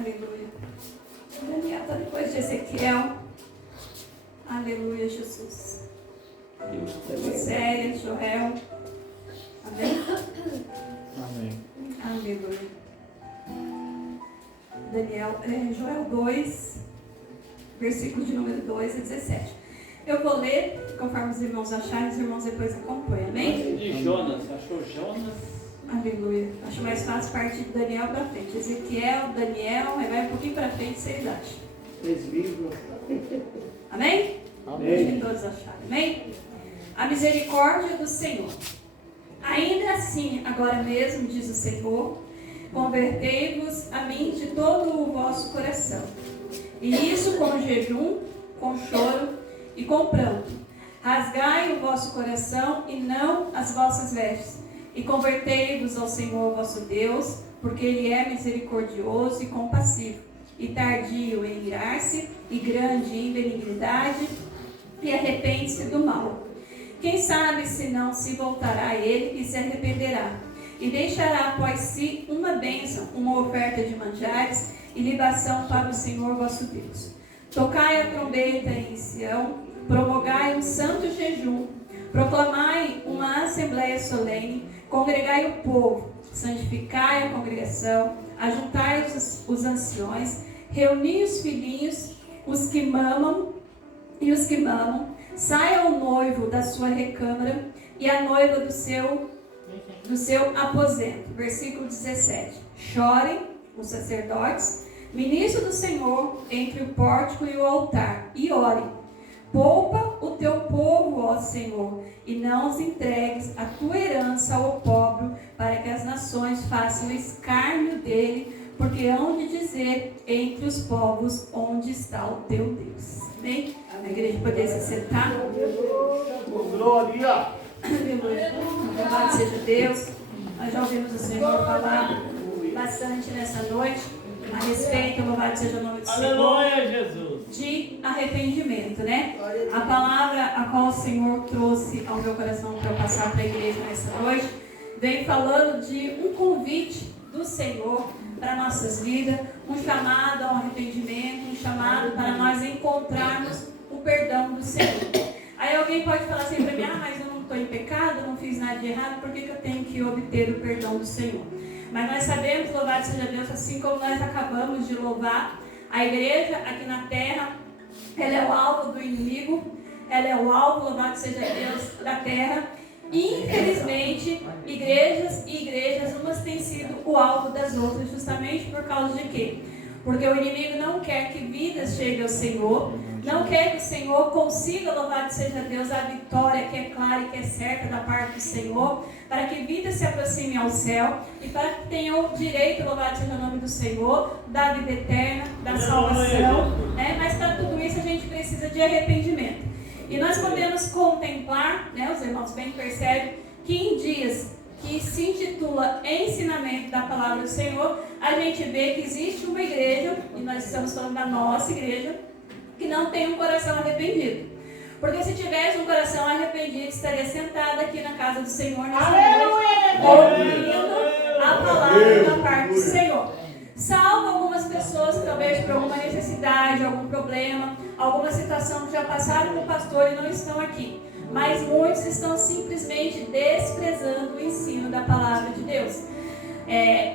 Aleluia. Daniel está depois de Ezequiel. Aleluia, Jesus. Séria, Joel. Amém? Amém. Aleluia. Joel 2, versículo de número 2 a 17. Eu vou ler, conforme os irmãos acharem, os irmãos depois acompanham, amém? De Jonas, achou Jonas? Aleluia. Acho mais fácil partir de Daniel para frente. Ezequiel, Daniel, aí vai um pouquinho para frente, vocês acham. 3 livros. Amém? Amém. Acho que todos acharam, amém? A misericórdia do Senhor. Ainda assim, agora mesmo, diz o Senhor, convertei-vos a mim de todo o vosso coração. E isso com jejum, com choro e com pranto. Rasgai o vosso coração e não as vossas vestes. E convertei-vos ao Senhor vosso Deus, porque Ele é misericordioso e compassivo, e tardio em irar-se, e grande em benignidade, e arrepende-se do mal. Quem sabe se não se voltará a Ele e se arrependerá, e deixará após si uma bênção, uma oferta de manjares e libação para o Senhor vosso Deus. Tocai a trombeta em Sião, promulgai um santo jejum, proclamai uma assembleia solene, congregai o povo, santificai a congregação, ajuntai os anciões, reuni os filhinhos, os que mamam e os que mamam, saia o noivo da sua recâmara e a noiva do seu aposento. Versículo 17. Chorem os sacerdotes, ministro do Senhor, entre o pórtico e o altar, e orem. Poupa o teu povo, ó Senhor, e não os entregues a tua herança ao opróbrio, para que as nações façam escárnio dele, porque hão de dizer entre os povos, onde está o teu Deus. Amém? A igreja poder se sentar. Glória! Louvado seja Deus. Nós já ouvimos o Senhor falar bastante nessa noite a respeito, louvado seja o nome do Senhor. Aleluia, Jesus. De arrependimento, né? A palavra a qual o Senhor trouxe ao meu coração para eu passar para a igreja nessa noite, vem falando de um convite do Senhor para nossas vidas, um chamado ao arrependimento, um chamado para nós encontrarmos o perdão do Senhor. Aí alguém pode falar assim para mim, mas eu não estou em pecado, não fiz nada de errado, por que eu tenho que obter o perdão do Senhor? Mas nós sabemos, louvado seja Deus, assim como nós acabamos de louvar, a igreja aqui na terra, ela é o alvo do inimigo, ela é o alvo, louvado seja Deus, da terra. E, infelizmente, igrejas e igrejas, umas têm sido o alvo das outras, justamente por causa de quê? Porque o inimigo não quer que vidas cheguem ao Senhor, não quer que o Senhor consiga, louvado seja Deus, a vitória que é clara e que é certa da parte do Senhor, para que vidas se aproximem ao céu e para que tenham o direito, louvado seja o nome do Senhor, da vida eterna, da salvação, né? Mas para tudo isso a gente precisa de arrependimento. E nós podemos contemplar, né, os irmãos bem percebem, que em dias que se intitula Ensinamento da Palavra do Senhor, a gente vê que existe uma igreja, e nós estamos falando da nossa igreja, que não tem um coração arrependido. Porque se tivesse um coração arrependido, estaria sentado aqui na casa do Senhor nessa noite, ouvindo a palavra da parte do Senhor. Salvo algumas pessoas que talvez por alguma necessidade, algum problema, alguma situação que já passaram com o pastor e não estão aqui. Mas muitos estão simplesmente desprezando o ensino da palavra de Deus.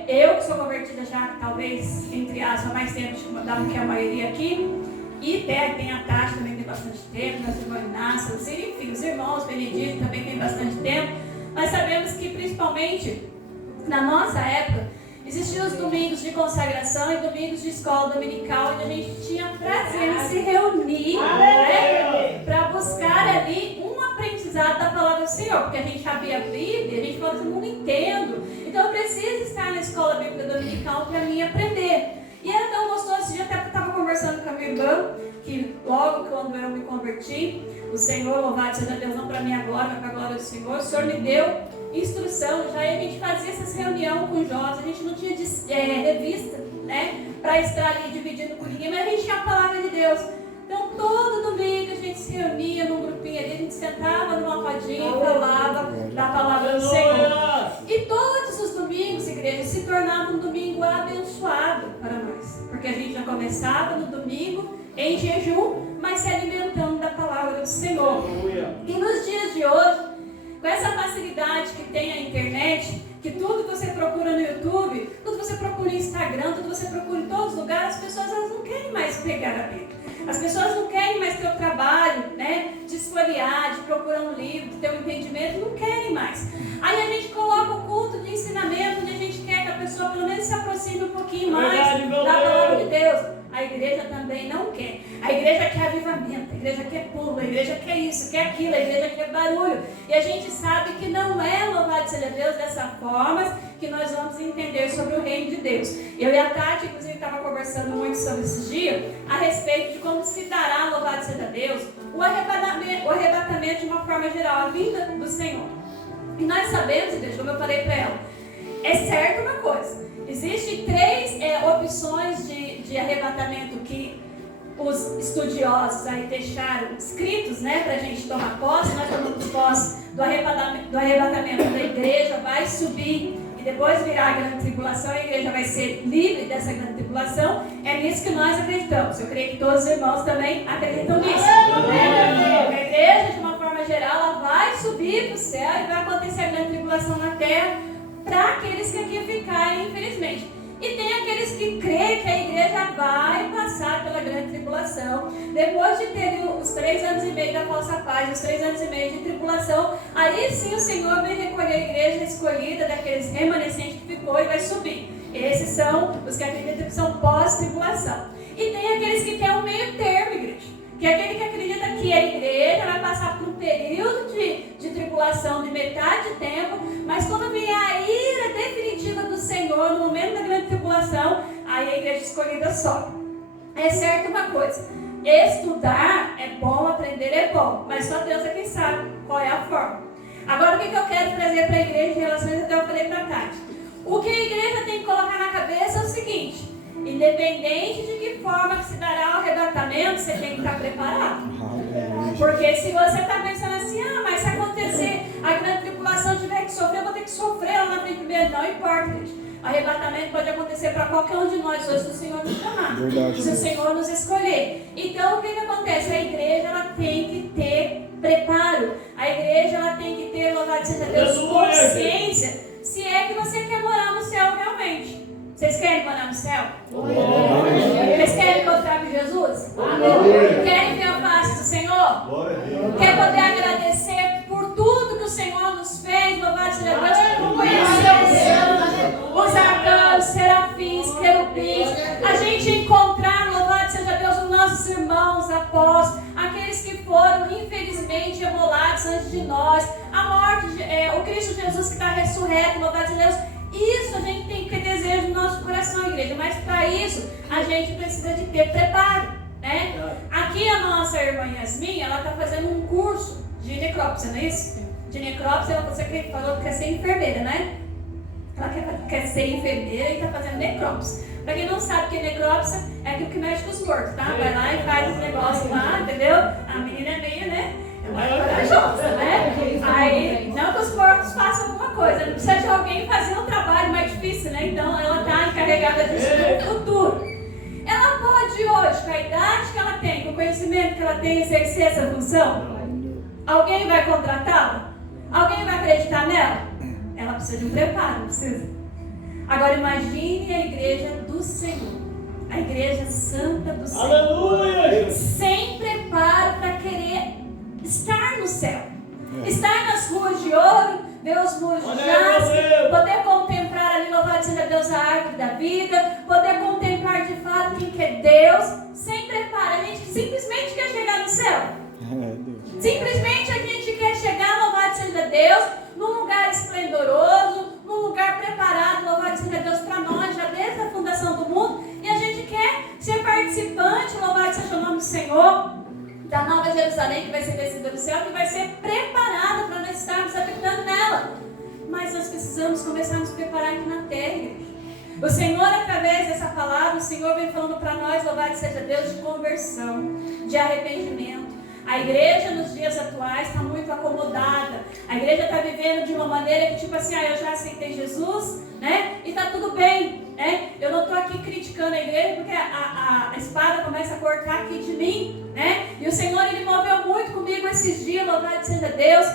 Eu que sou convertida já, talvez, entre aspas, há mais tempo do que a maioria aqui, e tem a Tati também tem bastante tempo, nós irmãos Inácio, enfim, os irmãos Benedito também tem bastante tempo. Nós sabemos que, principalmente, na nossa época, existiam os domingos de consagração e domingos de escola dominical, onde a gente tinha prazer em se reunir, né, para buscar ali um aprendizado da palavra do Senhor, porque a gente abria a Bíblia, a gente falava assim, não entendo, então eu preciso estar na escola bíblica dominical para mim aprender. E era tão gostoso, esse dia até eu estava conversando com a minha irmã, que logo quando eu me converti, o Senhor, louvado seja Deus, não para minha glória, mas para a glória do Senhor, o Senhor me deu instrução, já a gente fazia essas reuniões com jovens, a gente não tinha revista, né, para estar ali dividindo com ninguém, mas a gente tinha a palavra de Deus. Então todo domingo a gente se reunia num grupinho ali, a gente sentava numa rodinha e falava da palavra do Senhor. E todos os domingos, igreja, se tornava um domingo abençoado para nós, porque começava no domingo, em jejum, mas se alimentando da palavra do Senhor. E nos dias de hoje, com essa facilidade que tem a internet, que tudo que você procura no YouTube, tudo que você procura no Instagram, tudo que você procura em todos os lugares, as pessoas elas não querem mais pegar a Bíblia. As pessoas não querem mais ter o trabalho, né, de esfolhear, de procurar um livro, de ter um entendimento, não querem mais. Aí a gente coloca o culto de ensinamento, onde a gente quer que a pessoa pelo menos se aproxime um pouquinho mais da palavra de Deus. A igreja também não quer. A igreja quer avivamento, a igreja quer pulo, a igreja quer isso, quer aquilo, a igreja quer barulho. E a gente sabe que não é, louvado seja Deus, dessa forma que nós vamos entender sobre o reino de Deus. Eu e a Tati, inclusive, estava conversando muito sobre esses dias, a respeito de como se dará, louvado seja Deus, o arrebatamento de uma forma geral, a vinda do Senhor. E nós sabemos, igreja, como eu falei para ela, é certo uma coisa. Existem 3 opções de arrebatamento que os estudiosos aí deixaram escritos, né, para a gente tomar posse. Nós tomamos posse do arrebatamento da igreja, vai subir e depois virá a grande tribulação, a igreja vai ser livre dessa grande tribulação. É nisso que nós acreditamos. Eu creio que todos os irmãos também acreditam nisso. A igreja, de uma forma geral, ela vai subir para o céu e vai acontecer a grande tribulação na terra para aqueles que aqui ficarem, infelizmente. E tem aqueles que creem que a igreja vai passar pela grande tribulação. Depois de ter os 3 anos e meio da falsa paz, os 3 anos e meio de tribulação, aí sim o Senhor vem recolher a igreja escolhida daqueles remanescentes que ficou e vai subir. Esses são os que acreditam que são pós-tribulação. E tem aqueles que querem um meio termo, igreja. Que é aquele que acredita que a igreja vai passar por um período de tribulação de metade de tempo, mas quando vier a ira definitiva do Senhor, no momento da grande tribulação, aí a igreja escolhida sobe. É certo uma coisa, estudar é bom, aprender é bom, mas só Deus é quem sabe qual é a forma. Agora o que eu quero trazer para a igreja em relação a isso, até eu falei para a Tati. O que a igreja tem que colocar na cabeça é o seguinte: independente de que forma que se dará o arrebatamento, você tem que estar preparado. Porque se você está pensando assim, mas se acontecer a grande tribulação, tiver que sofrer, eu vou ter que sofrer lá na frente mesmo. Não importa, gente. O arrebatamento pode acontecer para qualquer um de nós hoje, se o Senhor nos chamar. Verdade, se o Senhor nos escolher. Então, o que acontece? A igreja ela tem que ter preparo. A igreja ela tem que ter, louvado seja Deus, consciência. Se é que você quer morar no céu realmente. Vocês querem morar no céu? Vocês querem encontrar com Jesus? Querem ver a face do Senhor? Quer poder agradecer por tudo que o Senhor nos fez? Louvado seja Deus. Conhecer os arcanos, serafins, querubins. A gente encontrar, louvado seja Deus, os nossos irmãos, apóstolos, aqueles que foram infelizmente emolados antes de nós. A morte, o Cristo Jesus que está ressurreto, louvado seja Deus. Isso a gente tem que ter desejo no nosso coração, igreja. Mas para isso, a gente precisa de ter preparo, né? Aqui a nossa irmã Yasmin, ela está fazendo um curso de necrópsia, não é isso? De necrópsia, você falou que quer ser enfermeira, né? Ela quer ser enfermeira e está fazendo necrópsia. Para quem não sabe o que é necrópsia, é aquilo que mexe com os mortos, tá? Vai lá e faz os negócios lá, entendeu? A menina é meio, né? É mais corajosa, né? Aí, não que os porcos façam alguma coisa, não precisa de alguém fazer um trabalho mais difícil, né? Então, ela está encarregada disso no futuro. Ela pode hoje, com a idade que ela tem, com o conhecimento que ela tem, exercer essa função? Alguém vai contratá-la? Alguém vai acreditar nela? Ela precisa de um preparo, não precisa? Agora, imagine a igreja do Senhor. A igreja santa do Senhor. Aleluia! Sem preparo para querer estar no céu. Estar nas ruas de ouro, ver os muros de jaspe, poder contemplar ali, louvado seja Deus, a árvore da vida, poder contemplar de fato quem que é Deus, sem preparo. A gente simplesmente quer chegar no céu. Simplesmente a gente quer chegar, louvado seja Deus, num lugar esplendoroso, num lugar preparado, louvado seja Deus, para nós, já desde a fundação do mundo, e a gente quer ser participante, louvado seja o nome do Senhor, da Nova Jerusalém, que vai ser descida do céu, que vai ser preparada para nós estarmos habitando nela. Mas nós precisamos começar a nos preparar aqui na terra, igreja. O Senhor, através dessa palavra, o Senhor vem falando para nós, louvado seja Deus, de conversão, de arrependimento. A igreja nos dias atuais está muito acomodada. A igreja está vivendo de uma maneira que tipo assim, eu já aceitei Jesus, né? E está tudo bem. né? Eu não estou aqui criticando a igreja porque a espada começa a cortar aqui de mim, né? E o Senhor, Ele moveu muito comigo esses dias, louvado seja Deus,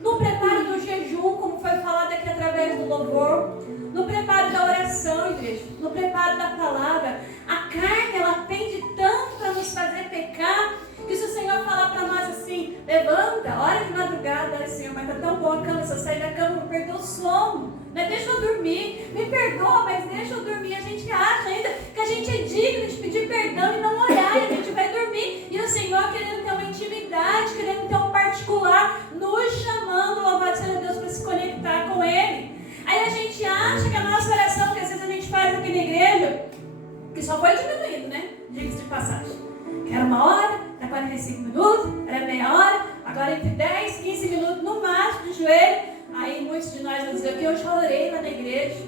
no preparo do jejum, como foi falado aqui através do louvor, no preparo da oração, igreja, no preparo da palavra. A carne, ela pende tanto para nos fazer pecar, que se o Senhor falar para nós assim, levanta, hora de madrugada, olha Senhor, mas tá tão bom a cama, se eu sair da cama, eu vou perder o sono, né? Deixa eu dormir, me perdoa, mas deixa eu dormir. A gente acha ainda que a gente é digno de pedir perdão e não orar, e a gente vai dormir, e o Senhor querendo ter uma intimidade, querendo ter um particular, nos chamando, louvado seja Deus, para se conectar com Ele. Aí a gente acha que a nossa oração, que às vezes a gente faz aqui na igreja, que só foi diminuindo, né? Diga-se de passagem. Que era 1 hora, era 45 minutos, era meia hora, agora entre 10, 15 minutos no máximo de joelho. Aí muitos de nós vão dizer que eu já orei lá na igreja.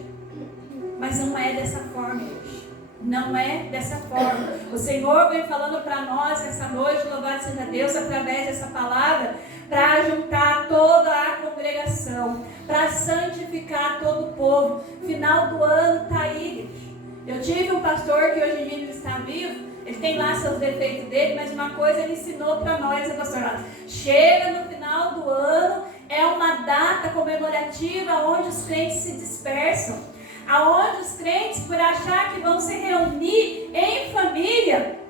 Mas não é dessa forma, igreja. Não é dessa forma. O Senhor vem falando para nós essa noite, louvado seja Deus, através dessa palavra, para juntar toda a congregação, para santificar todo o povo. Final do ano está aí, igreja. Eu tive um pastor que hoje em dia ele está vivo, ele tem lá seus defeitos dele, mas uma coisa ele ensinou para nós, pastor, chega no final do ano, é uma data comemorativa onde os crentes se dispersam, aonde os crentes, por achar que vão se reunir em família,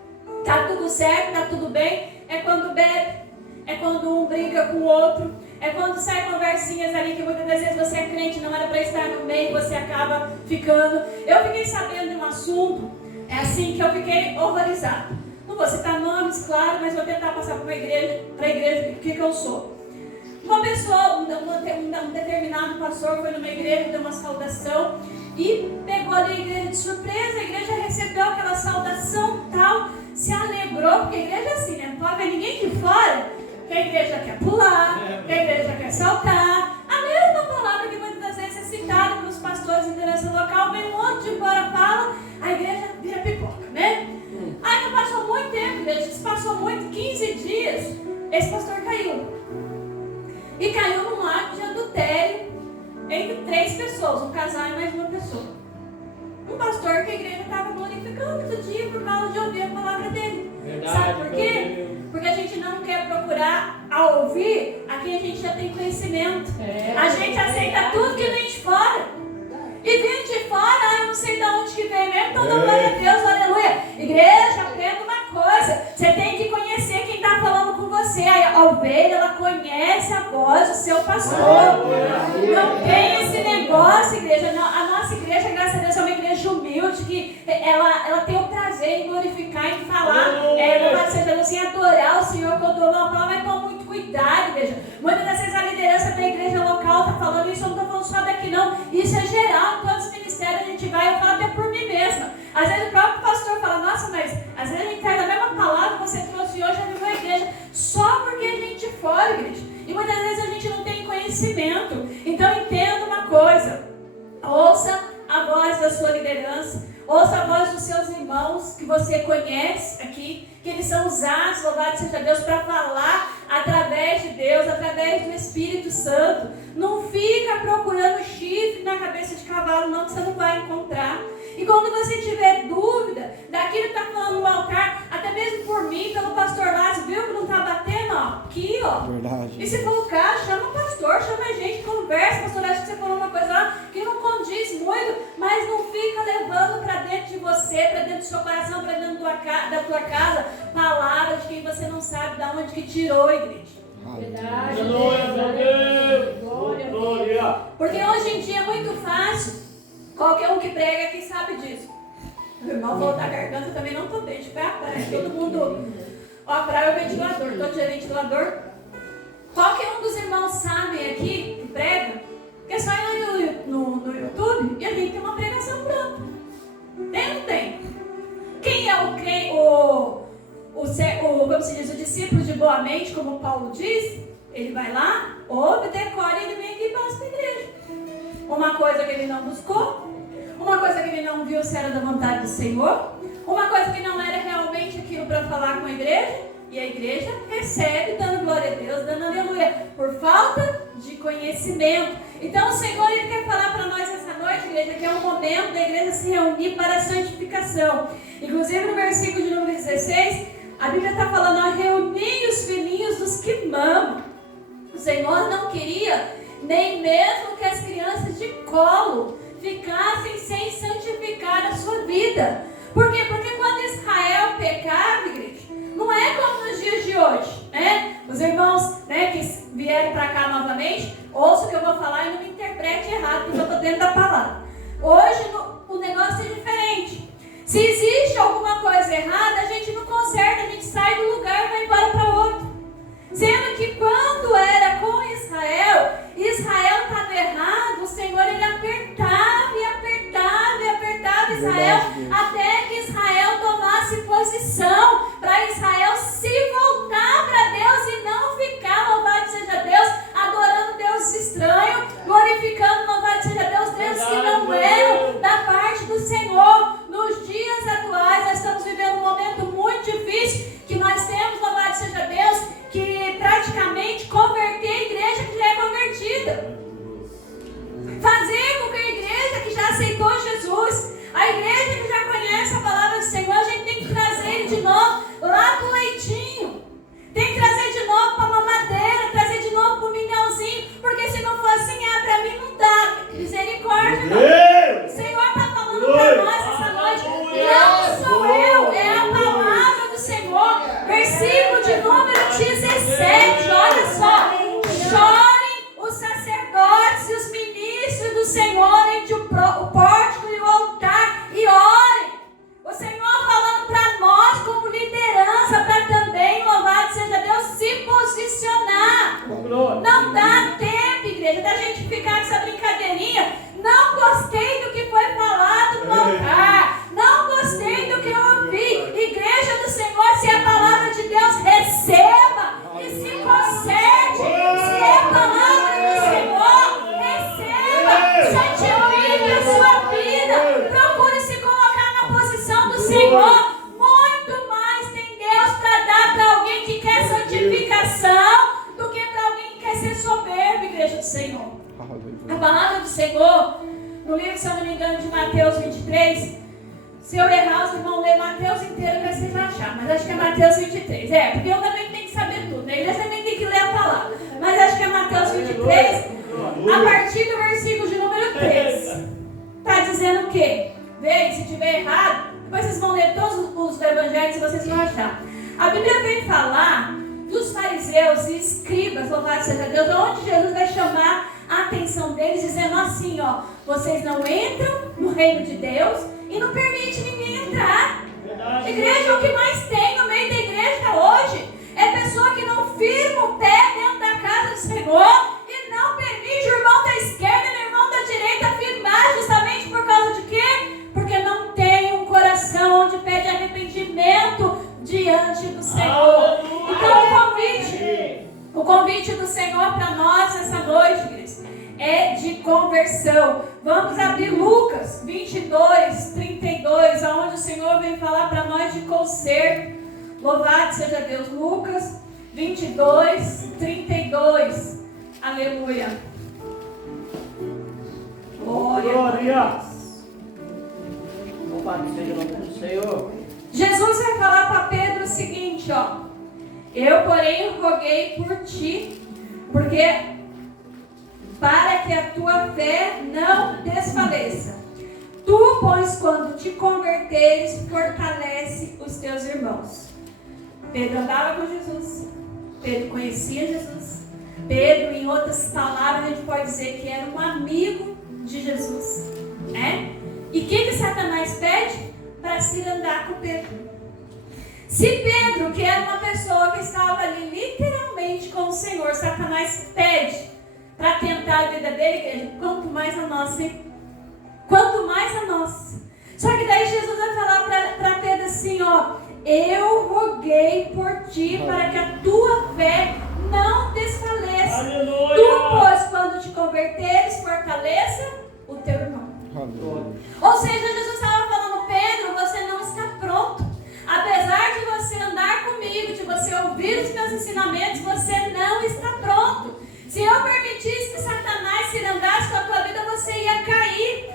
tá tudo certo, tá tudo bem, é quando bebe, é quando um briga com o outro, é quando sai conversinhas ali que muitas das vezes você é crente, não era para estar no meio, você acaba ficando. Eu fiquei sabendo de um assunto, é assim que eu fiquei horrorizada. Não vou citar nomes, claro, mas vou tentar passar para a igreja o que eu sou. Uma pessoa, um determinado pastor foi numa igreja, deu uma saudação e pegou ali a igreja de surpresa. A igreja recebeu aquela saudação tal, se alegrou, porque a igreja é assim, né? Não pode ver ninguém de fora, que a igreja quer pular, que a igreja quer saltar. A mesma palavra que muitas das vezes é citada pelos pastores de liderança local, vem um monte de fora fala, a igreja vira pipoca, né? Aí não passou muito tempo, igreja, se passou muito, 15 dias, esse pastor caiu. E caiu num ato de adultério entre 3 pessoas, um casal e mais uma pessoa. Um pastor que a igreja estava glorificando todo dia por causa de ouvir a palavra dele. Verdade, sabe por quê? Porque a gente não quer procurar a ouvir a quem a gente já tem conhecimento. A gente aceita tudo que vem de fora. E vindo de fora, eu não sei de onde que vem mesmo, então glória a Deus, aleluia. Igreja, aprenda uma coisa, você tem que conhecer quem está falando com você. A ovelha, ela conhece a voz do seu pastor. Não tem esse negócio, igreja. Não, a nossa igreja, graças a Deus, é uma igreja humilde, que ela tem o prazer em glorificar, em falar, louvado seja Deus, em adorar o Senhor quando eu não falo, mas com muito cuidado, igreja. Muitas das vezes a liderança da igreja local está falando isso, eu não estou falando só daqui não, isso é geral, em todos os ministérios a gente vai, eu falo até por mim mesma. Às vezes o próprio pastor fala, nossa, mas às vezes a gente traz a mesma palavra que você trouxe hoje na igreja, só porque a gente fora, igreja. E muitas vezes a gente não tem conhecimento. Então entenda uma coisa, ouça a voz da sua liderança, ouça a voz dos seus irmãos que você conhece aqui, que eles são usados, louvado seja Deus, para falar através de Deus, através do Espírito Santo. Não fica procurando chifre na cabeça de cavalo, não, que você não vai encontrar. E quando você tiver dúvida daquilo que está falando no altar, até mesmo por mim, pelo pastor Lázaro, viu que não está batendo, ó, aqui, ó. Verdade. E se for o caso, chama o pastor, chama a gente, conversa, pastor, acho que você falou uma coisa lá que não condiz muito, mas não fica levando para dentro de você, para dentro do seu coração, para dentro da tua casa, palavras de quem você não sabe de onde que tirou, igreja. Verdade. Glória a Deus. Glória. Porque hoje em dia é muito fácil. Qualquer um que prega aqui sabe disso. Meu irmão falou da garganta, também não estou bem. Tipo, é a praia. Todo mundo. Ó, a praia é o ventilador. Todo dia é ventilador. Qualquer um dos irmãos sabe aqui que prega, que é só ir no YouTube e a gente tem uma pregação pronta. Tem ou não tem? Quem é como se diz, o discípulo de boa mente, como Paulo diz, ele vai lá, ouve, decora e ele vem aqui e passa para a igreja. Uma coisa que ele não buscou, uma coisa que ele não viu se era da vontade do Senhor, uma coisa que não era realmente aquilo para falar com a igreja, e a igreja recebe, dando glória a Deus, dando aleluia, por falta de conhecimento. Então o Senhor, Ele quer falar para nós essa noite, igreja, que é um momento da igreja se reunir para a santificação. Inclusive no versículo de número 16, a Bíblia está falando, ó, reuni os filhinhos dos que mamam. O Senhor não queria nem mesmo que as crianças de colo ficassem sem santificar a sua vida. Por quê? Porque quando Israel pecava, igreja, não é como nos dias de hoje, né? Os irmãos, né, que vieram para cá novamente, ouçam o que eu vou falar e não me interprete errado, porque eu estou dentro da palavra. Hoje o negócio é diferente. Se existe alguma coisa errada, a gente não conserta, a gente sai do lugar e vai embora para outro. Sendo que quando era com Israel estava errado, o Senhor ele apertava e apertava e apertava Israel, até que Israel tomasse posição, para Israel se voltar para Deus e não ficar, louvado seja Deus, adorando Deus estranho, glorificando, louvado seja Deus, deuses que não eram da parte do Senhor. Nos dias atuais, nós estamos vivendo um momento muito difícil, que nós temos, louvado seja Deus, que praticamente converter a igreja que já é convertida. Fazer com que a igreja que já aceitou Jesus, a igreja que já conhece a palavra do Senhor, a gente tem que trazer ele de novo lá pro leitinho. Tem que trazer de novo para a mamadeira, trazer de novo para o mingauzinho, porque se não for assim, para mim não dá. Misericórdia, não. O Senhor está falando para nós essa noite. Não sou eu, é a palavra do Senhor. Versículo de número 17, olha só. Chorem os sacerdotes e os ministros do Senhor entre o pórtico e o altar e orem. O Senhor falando para nós como liderança, para também, louvado seja Deus, se posicionar. Não dá tempo, igreja, da gente ficar com essa brincadeirinha. Não gostei do que foi falado no altar. Não gostei do que eu ouvi. Igreja do Senhor, se é a palavra de Deus, receba e se conserte. Se é a palavra do Senhor, receba. Santifique a sua vida. Procure se colocar na posição do Senhor. Muito mais tem Deus para dar para alguém que quer santificação do que para alguém que quer ser soberbo, igreja do Senhor. A palavra do Senhor, no livro, se eu não me engano, de Mateus 23, se eu errar, os irmãos lêem Mateus inteiro para vocês achar, mas acho que é Mateus 23. Porque eu também tenho que saber tudo, a igreja também tem que ler a palavra. Mas acho que é Mateus 23, a partir do versículo de número 3. Está dizendo o quê? Veja, se tiver errado, depois vocês vão ler todos os evangelhos e vocês vão achar. A Bíblia vem falar dos fariseus e escribas, louvado seja Deus, onde Jesus vai chamar a atenção deles, dizendo assim, ó, vocês não entram no reino de Deus e não permite ninguém entrar. Verdade. Igreja, o que mais tem no meio da igreja hoje é pessoa que não firma o pé dentro da casa do Senhor e não permite o irmão da esquerda e o irmão da direita firmar, justamente por causa de quê? Porque não tem um coração onde pede arrependimento diante do Senhor. Então o convite do Senhor para nós essa noite, igreja, é de conversão. Vamos abrir Lucas 22, 32, onde o Senhor vem falar para nós de conserto. Louvado seja Deus. Lucas 22, 32. Aleluia. Glória. Louvado seja o nome do Senhor. Jesus vai falar para Pedro o seguinte, ó. Eu, porém, roguei por ti, porque para que a tua fé não desfaleça. Tu, pois, quando te converteres, fortalece os teus irmãos. Pedro andava com Jesus. Pedro conhecia Jesus. Pedro, em outras palavras, a gente pode dizer que era um amigo de Jesus. Né? E o que Satanás pede? Para se andar com Pedro. Se Pedro, que era uma pessoa que estava ali literalmente com o Senhor, Satanás pede para tentar a vida dele, quanto mais a nossa, hein? Quanto mais a nossa. Só que daí Jesus vai falar para Pedro assim, ó, eu roguei por ti para que a tua fé não desfaleça. Aleluia. Tu, pois, quando te converteres, fortaleça o teu irmão. Aleluia. Ou seja, Jesus estava falando, Pedro, você não está pronto. Apesar de você andar comigo, de você ouvir os meus ensinamentos, você não está pronto. Se eu permitisse que Satanás se andasse com a tua vida, você ia cair.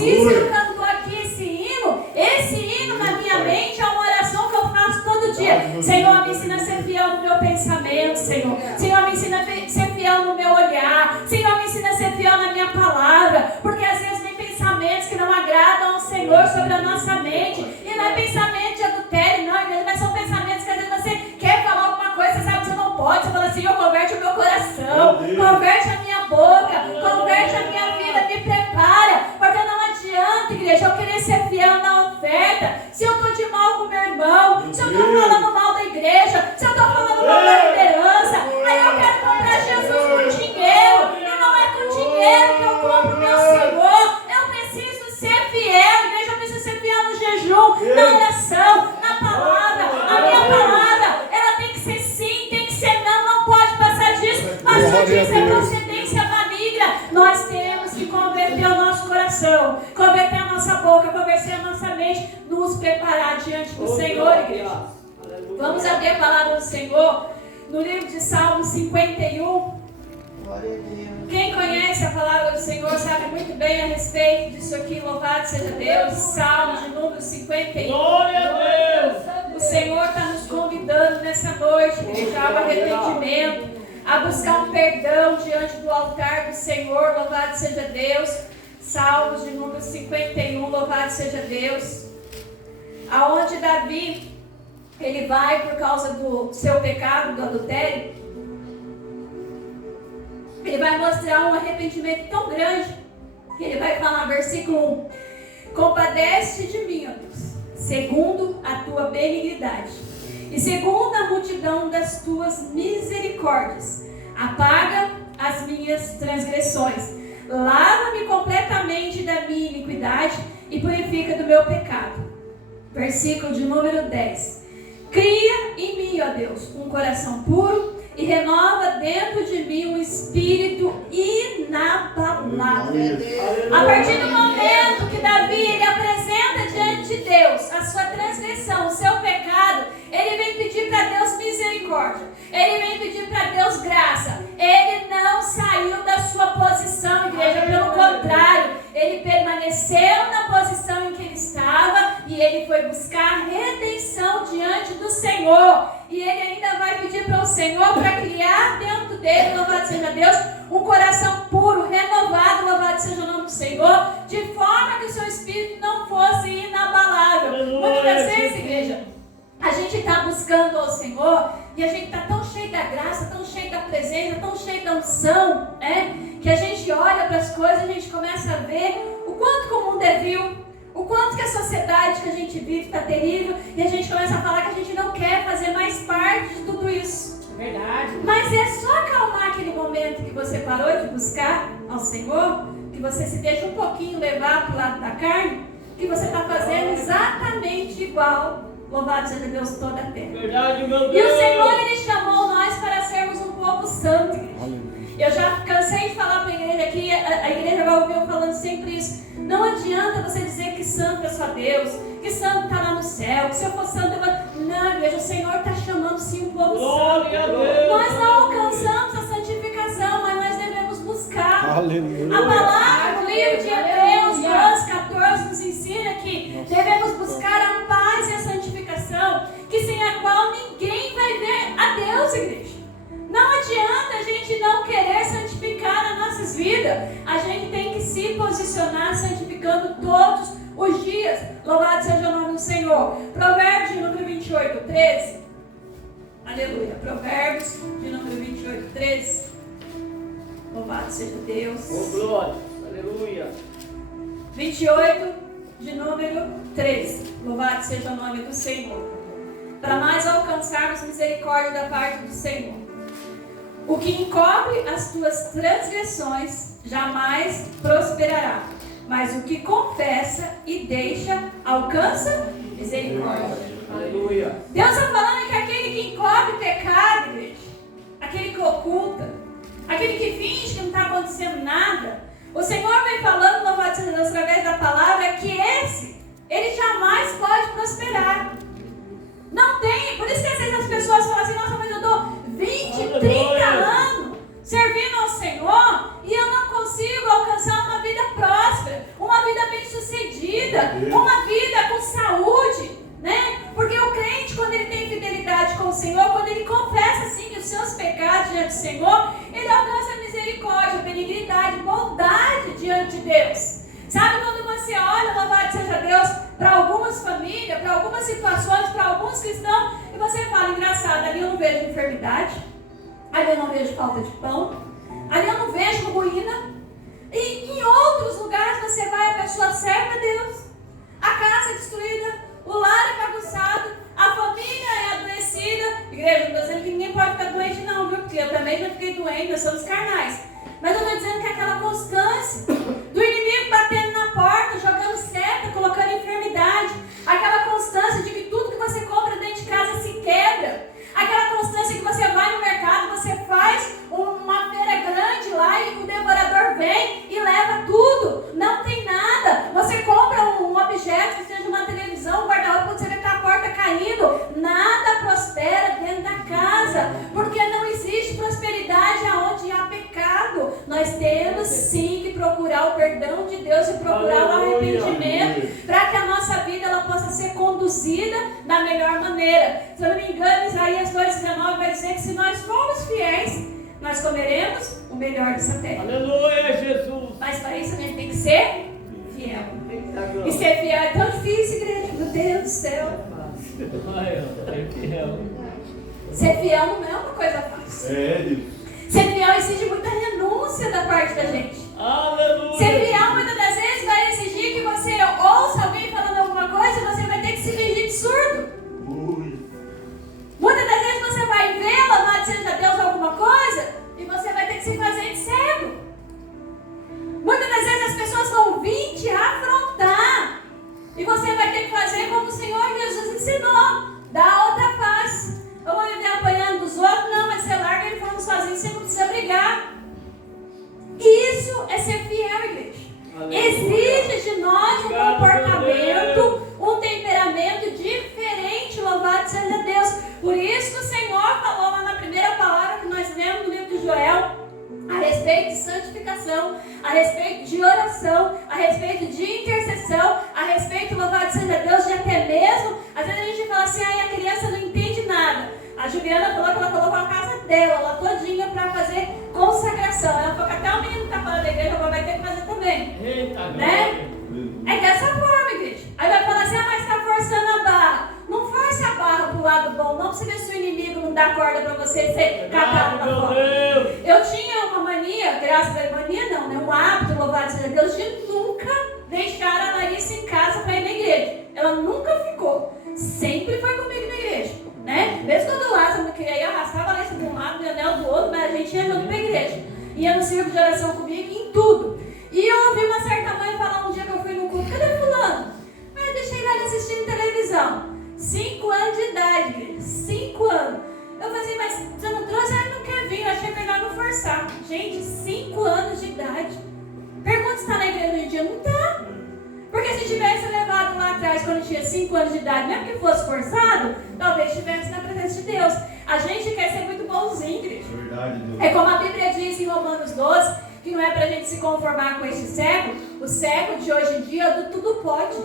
Cícero cantou aqui esse hino na minha mente é uma oração que eu faço todo dia. Senhor, me ensina a ser fiel no meu pensamento, Senhor. Senhor, me ensina a ser fiel no meu olhar. Senhor, me ensina a ser fiel na minha palavra. Porque às vezes vem pensamentos que não agradam ao Senhor sobre a nossa mente. E não é pensamento de adultério, não, igreja, mas são pensamentos que às vezes você quer falar alguma coisa, você sabe que você não pode. Você fala assim, Senhor, converte o meu coração, converte a minha boca, converte a minha vida, me prepara. Porque não adianta, igreja, eu querer ser fiel na oferta. Se eu estou de mal com meu irmão, se eu estou falando mal da igreja, se eu estou falando mal da liderança, aí eu quero comprar Jesus com dinheiro. E não é com dinheiro que eu compro meu Senhor. Eu preciso ser fiel, igreja, eu preciso ser fiel no jejum, na oração, na palavra. A minha palavra, ela tem que ser sim, tem que ser não, não pode passar disso. Passou disso é procedência maligna. Nós temos que converter o nosso coração, converter a nossa boca, converter a nossa mente, nos preparar diante do Senhor, igreja. Vamos abrir a palavra do Senhor no livro de Salmos 51. Quem conhece a palavra do Senhor sabe muito bem a respeito disso aqui. Louvado seja Deus. Salmos de número 51. Glória a Deus. O Senhor está nos convidando nessa noite, igreja, ao arrependimento, a buscar um perdão diante do altar do Senhor. Louvado seja Deus. Salmos de número 51. Louvado seja Deus. Aonde Davi, ele vai por causa do seu pecado, do adultério. Ele vai mostrar um arrependimento tão grande que ele vai falar, versículo 1: compadece-te de mim, ó Deus, segundo a tua benignidade e segundo a multidão das tuas misericórdias, apaga as minhas transgressões, lava-me completamente da minha iniquidade e purifica do meu pecado. Versículo de número 10: cria em mim, ó Deus, um coração puro e renova dentro de mim um espírito inabalável. A partir do momento que Davi ele apresenta diante de Deus a sua transgressão, o seu pecado, ele vem pedir para Deus misericórdia, ele vem pedir para Deus graça. Ele não saiu da sua posição, igreja, pelo contrário, ele permaneceu na posição em que ele estava e ele foi buscar redenção diante do Senhor. E ele ainda vai pedir para o Senhor para criar dentro dele, louvado seja Deus, um coração puro, renovado, louvado seja o nome do Senhor, de forma que o seu espírito não fosse inabalável. Muitas vezes, igreja, a gente está buscando ao Senhor e a gente está tão cheio da graça, tão cheio da presença, tão cheio da unção, que a gente olha para as coisas e a gente começa a ver o quanto que o mundo é vil, o quanto que a sociedade que a gente vive está terrível, e a gente começa a falar que a gente não quer fazer mais parte de tudo isso. Verdade. Mas é só acalmar aquele momento que você parou de buscar ao Senhor, que você se deixa um pouquinho levar para o lado da carne, que você está fazendo exatamente igual, louvado seja Deus, toda a terra. Verdade, meu Deus. E o Senhor, Ele chamou nós para sermos um povo santo, igreja. Eu já cansei de falar para a igreja aqui, a igreja vai ouvir eu falando sempre isso. Não adianta você dizer que santo é só Deus, que santo está lá no céu, que se eu for santo eu vou... Não, igreja, o Senhor está chamando sim um povo santo. Nós não alcançamos a santificação, mas nós devemos buscar. Aleluia. A palavra no livro de Hebreus 12:14 nos ensina que devemos buscar a paz e a santificação, que sem a qual ninguém vai ver a Deus, igreja. Não adianta a gente não querer santificar as nossas vidas. A gente tem que se posicionar santificando todos os dias. Louvado seja o nome do Senhor. Provérbios de número 28, 13. Aleluia. Provérbios de número 28, 13. Louvado seja Deus. Oh, glória. Aleluia. 28 de número 13. Louvado seja o nome do Senhor. Para nós alcançarmos misericórdia da parte do Senhor. O que encobre as tuas transgressões jamais prosperará, mas o que confessa e deixa alcança misericórdia. Aleluia. Deus está falando que aquele que encobre pecado, igreja, aquele que oculta, aquele que finge que não está acontecendo nada, o Senhor vem falando, louvado seja Deus, através da palavra, que ele jamais pode prosperar. Não tem, por isso que às vezes as pessoas falam assim, nossa, mas eu dou 20, 30 anos servindo ao Senhor e eu não consigo alcançar uma vida próspera, uma vida bem-sucedida. diante do Senhor, ele alcança misericórdia, benignidade, bondade diante de Deus. Sabe quando você olha, louvado seja Deus, para algumas famílias, para algumas situações, para alguns cristãos, e você fala, engraçado, ali eu não vejo enfermidade, ali eu não vejo falta de pão, ali eu não vejo ruína. E em outros lugares você vai, a pessoa serve a Deus, a casa é destruída, o lar é bagunçado, a família é adoecida. Igreja, não estou dizendo que ninguém pode ficar doente não, viu? Porque eu também já fiquei doente, nós somos carnais. Mas eu estou dizendo que é aquela constância do inimigo batendo na porta, jogando seta, colocando enfermidade, aquela constância de que tudo que você compra dentro de casa se quebra, aquela constância que você vai no mercado, você faz uma feira grande lá e o devorador vem e leva tudo, não tem nada. Você compra um objeto, que seja uma televisão, um guarda-roupa, quando você vê que a porta caindo, nada prospera dentro da casa, porque não existe prosperidade aonde há pecado. Nós temos sim que procurar o perdão de Deus e procurar o arrependimento para que a nossa vida ela possa ser conduzida da melhor maneira. Se eu não me engano, Isaías 2,19 vai dizer que se nós formos fiéis, nós comeremos o melhor dessa terra. Aleluia, Jesus. Mas para isso a gente tem que ser fiel. E ser fiel é tão difícil, igreja. Meu Deus do céu. Ser fiel não é uma coisa fácil. Ser fiel exige muita renúncia da parte da gente. Aleluia. Ser fiel muitas das vezes vai exigir que você ouça alguém falando alguma coisa e você vai ter que se fingir de surdo. Muitas das vezes você vai ver, louvado seja Deus, alguma coisa e você vai ter que se fazer de cego. Muitas das vezes as pessoas vão vir te afrontar e você vai ter que fazer como o Senhor Jesus ensinou, dar outra face. Eu vou viver apanhando dos outros, não, mas você larga ele falando sozinho, você não precisa brigar. Isso é ser fiel, igreja. Exige de nós um comportamento, um temperamento diferente, louvado seja Deus. Por isso que o Senhor falou lá na primeira palavra que nós lemos no livro de Joel, a respeito de santificação, a respeito de oração, a respeito de intercessão, a respeito, louvado seja Deus, de até mesmo, às vezes a gente fala assim, a criança não entende nada. A Juliana falou que ela colocou a casa dela, lá todinha, para fazer consagração. Ela falou que até o menino que está fora da igreja agora vai ter que fazer também. Eita, né? É dessa forma, igreja. Aí vai falar assim, mas está forçando a barra. Não force a barra pro lado bom, não, para você ver se o inimigo não dá corda para você ser catado para fora. Eu tinha uma mania, graças a mania não, né? Um hábito, louvado seja Deus, de nunca deixar a Larissa em casa para ir na igreja. Ela nunca ficou. Sempre foi comigo na igreja. Né? Mesmo quando o Lázaro me queria ir, arrastava a Larissa de um lado e o anel do outro, mas a gente ia junto para a igreja. Ia no círculo de oração comigo em tudo. E eu ouvi uma certa mãe falar um dia que eu fui no culto, cadê fulano? Mas eu deixei ele assistindo televisão. 5 anos de idade, igreja. 5 anos. Eu falei assim, mas você não trouxe? Ele não quer vir, eu achei melhor não forçar. Gente, 5 anos de idade. Pergunta se está na igreja hoje em dia. Não está. Porque se tivesse levado lá atrás, quando tinha 5 anos de idade, mesmo que fosse forçado, talvez estivesse na presença de Deus. A gente quer ser muito bonzinho, igreja. É como a Bíblia diz em Romanos 12, que não é para a gente se conformar com este século. O século de hoje em dia, do tudo pode.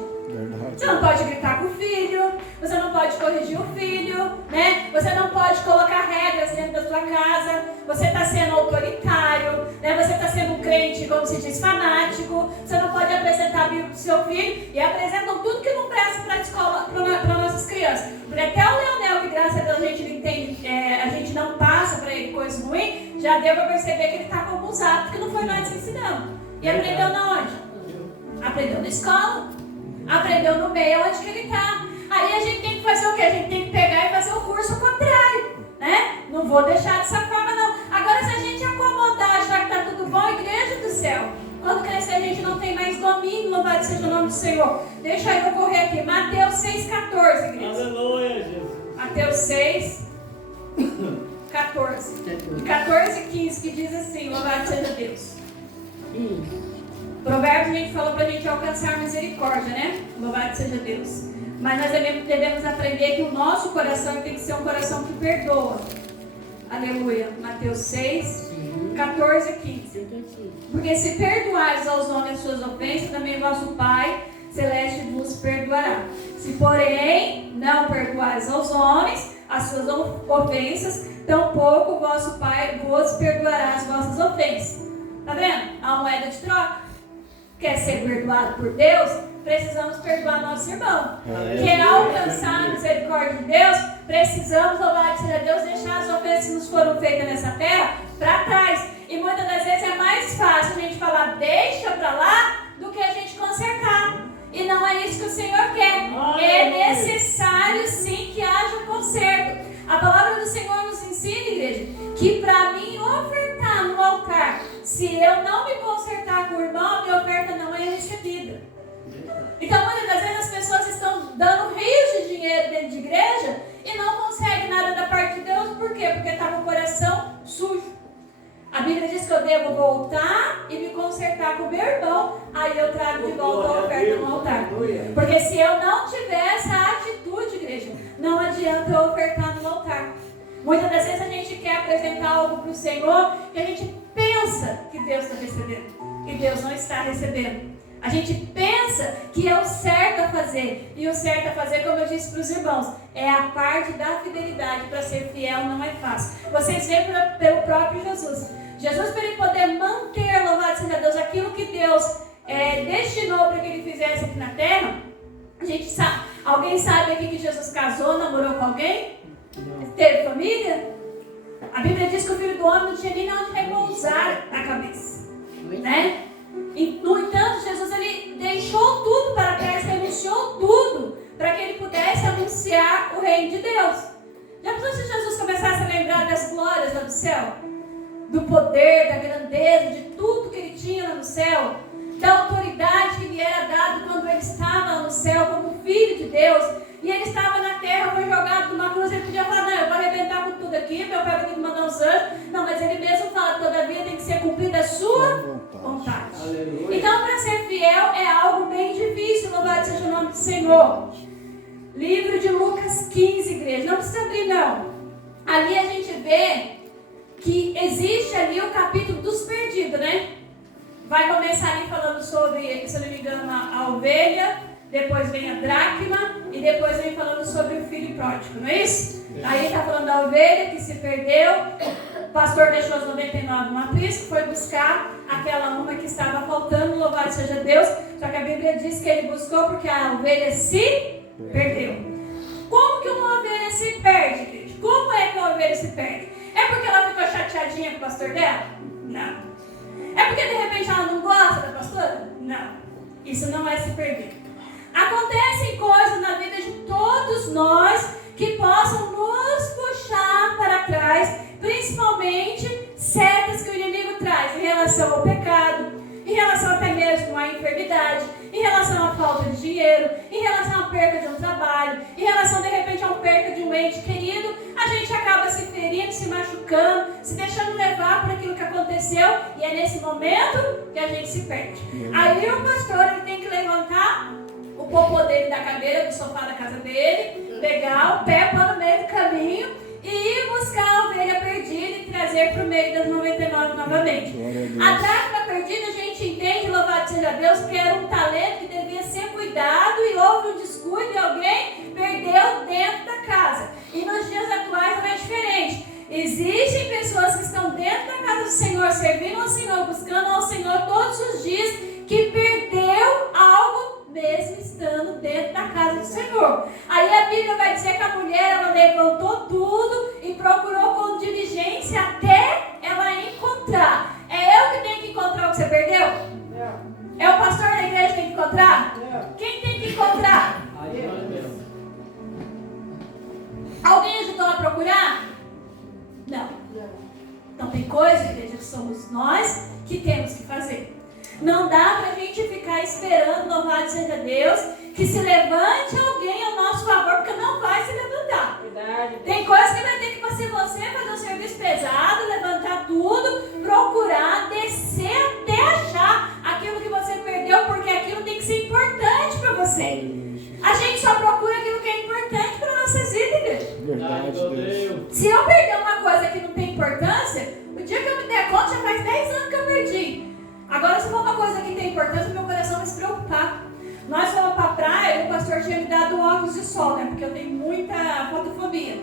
Você não pode gritar com o filho, você não pode corrigir o filho, né? Você não pode colocar regras dentro da sua casa, você está sendo autoritário, né? Você está sendo um crente, como se diz, fanático, você não pode apresentar a Bíblia para o seu filho e apresentam tudo que não presta para a escola, para nossas crianças. Porque até o Leonel, que graças a Deus a gente não entende, a gente não passa para ele coisas ruins, já deu para perceber que ele está com alguns hábitos que não foi nós que ensinamos. E aprendeu na onde? Aprendeu na escola. Aprendeu no meio onde que ele está. Aí a gente tem que fazer o quê? A gente tem que pegar e fazer o curso contrário, né? Não vou deixar dessa forma não. Agora se a gente acomodar, achar que está tudo bom, igreja do céu, quando crescer a gente não tem mais domínio, louvado seja o nome do Senhor. Deixa eu correr aqui, Mateus 6,14, igreja. Aleluia, Jesus. Mateus 6, 14. 14 e 15, que diz assim, louvado seja Deus. Provérbios a gente falou para a gente alcançar misericórdia, né? Louvado seja Deus. Mas nós devemos aprender que o nosso coração tem que ser um coração que perdoa. Aleluia. Mateus 6, 14 e 15. Porque se perdoares aos homens as suas ofensas, também vosso Pai Celeste vos perdoará. Se porém não perdoares aos homens as suas ofensas, tampouco o vosso Pai vos perdoará as vossas ofensas. Tá vendo? A moeda de troca. Quer ser perdoado por Deus? Precisamos perdoar nosso irmão. Quer alcançar a misericórdia de Deus? Precisamos, louvado seja Deus, deixar as ofensas que nos foram feitas nessa terra para trás. E muitas das vezes é mais fácil a gente falar deixa para lá do que a gente consertar. E não é isso que o Senhor quer. É necessário sim que haja conserto. A palavra do Senhor nos ensina, igreja, que para mim ofertar no altar, se eu não me consertar com o irmão, a minha oferta não é recebida. Então muitas das vezes as pessoas estão dando rios de dinheiro dentro de igreja e não conseguem nada da parte de Deus. Por quê? Porque está com o coração sujo. A Bíblia diz que eu devo voltar e me consertar com o meu irmão, aí eu trago de volta a oferta no altar. Porque se eu não tiver essa atitude, igreja, não adianta eu ofertar no altar. Muitas das vezes a gente quer apresentar algo para o Senhor que a gente pensa que Deus está recebendo, e Deus não está recebendo. A gente pensa que é o certo a fazer, e o certo a fazer, como eu disse para os irmãos, é a parte da fidelidade. Para ser fiel não é fácil. Vocês veem pelo próprio Jesus. Jesus, para ele poder manter, louvado seja Deus, aquilo que Deus destinou para que ele fizesse aqui na terra, a gente sabe. Alguém sabe aqui que Jesus casou, namorou com alguém? Não. Teve família? A Bíblia diz que o Filho do Homem não tinha nem onde repousar a cabeça, né? E, no entanto, Jesus ele deixou tudo para trás, renunciou tudo para que ele pudesse anunciar o reino de Deus. Já pensou se Jesus começasse a lembrar das glórias lá do céu? Do poder, da grandeza, de tudo que ele tinha lá no céu, da autoridade que lhe era dada quando ele estava lá no céu como filho de Deus, e ele estava na terra, foi jogado numa cruz. Ele podia falar, não, eu vou arrebentar com tudo aqui, meu pai vai ter que mandar os anjos. Não, mas ele mesmo fala, todavia tem que ser cumprida a sua vontade. Então, para ser fiel é algo bem difícil, louvado seja o nome do Senhor. Livro de Lucas 15, igreja, não precisa abrir não. Ali a gente vê que existe ali o capítulo dos perdidos, né? Vai começar ali falando sobre, se eu não me engano, a ovelha, depois vem a dracma e depois vem falando sobre o filho pródigo, não é isso? Aí está falando da ovelha que se perdeu, o pastor deixou as 99 no aprisco, foi buscar aquela uma que estava faltando, louvado seja Deus, só que a Bíblia diz que ele buscou porque a ovelha se perdeu. Como que uma ovelha se perde, gente? Como é que uma ovelha se perde? É porque ela ficou chateadinha com o pastor dela? Não. É porque de repente ela não gosta da pastora? Não. Isso não é se perder. Acontecem coisas na vida de todos nós que possam nos puxar para trás, principalmente setas que o inimigo traz em relação ao pecado, em relação até mesmo à enfermidade, em relação à falta de dinheiro, em relação à perda de um trabalho, em relação de repente à perda de um ente querido. A gente acaba se ferindo, se machucando, se deixando levar por aquilo que aconteceu, e é nesse momento que a gente se perde. Aí o pastor ele tem que levantar o popô dele da cadeira, do sofá da casa dele, pegar o pé para o meio do caminho e ir buscar a ovelha perdida e trazer para o meio das 99 novamente. A dracma perdida a gente entende, louvado seja Deus, que era um talento que devia ser cuidado e houve um descuido e alguém perdeu dentro da casa. E nos dias atuais não é diferente. Existem pessoas que estão dentro da casa do Senhor, servindo ao Senhor, buscando ao Senhor todos os dias, que perdeu algo mesmo estando dentro da casa do Senhor. Aí a Bíblia vai dizer que a mulher ela levantou tudo e procurou com diligência até ela encontrar. É eu que tenho que encontrar o que você perdeu? É o pastor da igreja que tem que encontrar? Quem tem que encontrar? Alguém ajudou a procurar? Não. Então tem coisa, igreja, que somos nós que temos que fazer. Não dá pra gente ficar esperando, louvado seja Deus, que se levante alguém ao nosso favor, porque não vai se levantar. Verdade. Tem coisas que vai ter que fazer você fazer um serviço pesado, levantar tudo, procurar, descer até achar aquilo que você perdeu, porque aquilo tem que ser importante pra você. A gente só procura aquilo que é importante para nossas vidas, igreja. Verdade, Deus. Se eu perder uma coisa que não tem importância, o dia que eu me der conta, já faz 10 anos que eu perdi. Agora, se for uma coisa que tem importância, meu coração vai se preocupar. Nós fomos para a praia, o pastor tinha me dado óculos de sol, né? Porque eu tenho muita fotofobia.